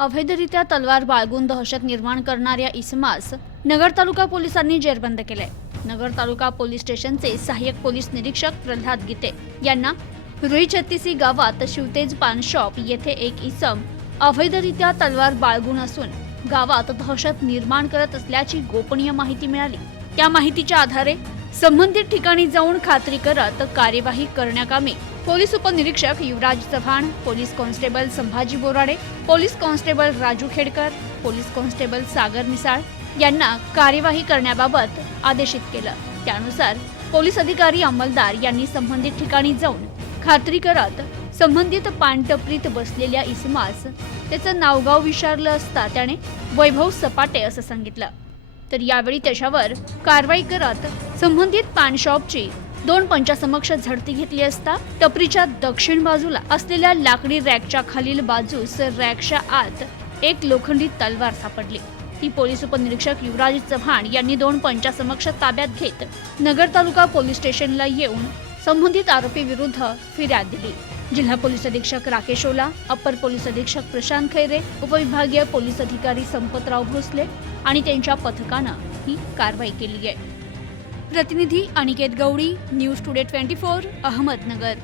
अवैधरित्या तलवार बाळगून दहशत निर्माण करणाऱ्या इसमास नगर तालुका पोलिसांनी जेरबंद केले. नगर तालुका पोलीस स्टेशनचे सहाय्यक पोलीस निरीक्षक प्रल्हाद गीते यांना रुई छत्तीसी गावात शिवतेज पान शॉप येथे एक इसम अवैधरित्या तलवार बाळगून असून गावात दहशत निर्माण करत असल्याची गोपनीय माहिती मिळाली. त्या माहितीच्या आधारे संबंधित ठिकाणी जाऊन खात्री करत कार्यवाही करण्याकामी पोलीस उपनिरीक्षक Yuvraj Chavan police constable Sambhaji Borade police constable Raju Khedkar police constable Sagar Misal यांना कार्यवाही करण्याबाबत आदेशित केलं. त्यानुसार पोलीस अधिकारी अंमलदार यांनी संबंधित ठिकाणी जाऊन खात्री करत संबंधित पानटपरीत बसलेल्या इसमास त्याचं नावगाव विचारलं असता त्याने वैभव सपाटे असं सांगितलं. तर यावेळी त्याच्यावर कारवाई करत संबंधित पान शॉपची दोन पंचासमक्ष झडती घेतली असता टपरीच्या दक्षिण बाजूला असलेल्या लाकडी रॅकच्या खालील बाजूस रॅकच्या आत एक लोखंडी तलवार सापडली. ती पोलीस उपनिरीक्षक युवराज चव्हाण यांनी दोन पंचासमक्ष ताब्यात घेत नगर तालुका पोलीस स्टेशनला येऊन संबंधित आरोपी विरुद्ध फिर्याद दिली. जिल्हा पोलीस अधीक्षक राकेश ओला अप्पर पोलीस अधीक्षक प्रशांत खैरे उपविभागीय पोलीस अधिकारी संपतराव भोसले आणि त्यांच्या पथकानं ही कारवाई केली आहे. प्रतिनिधी Aniket Gaudi news today twenty four Ahmednagar.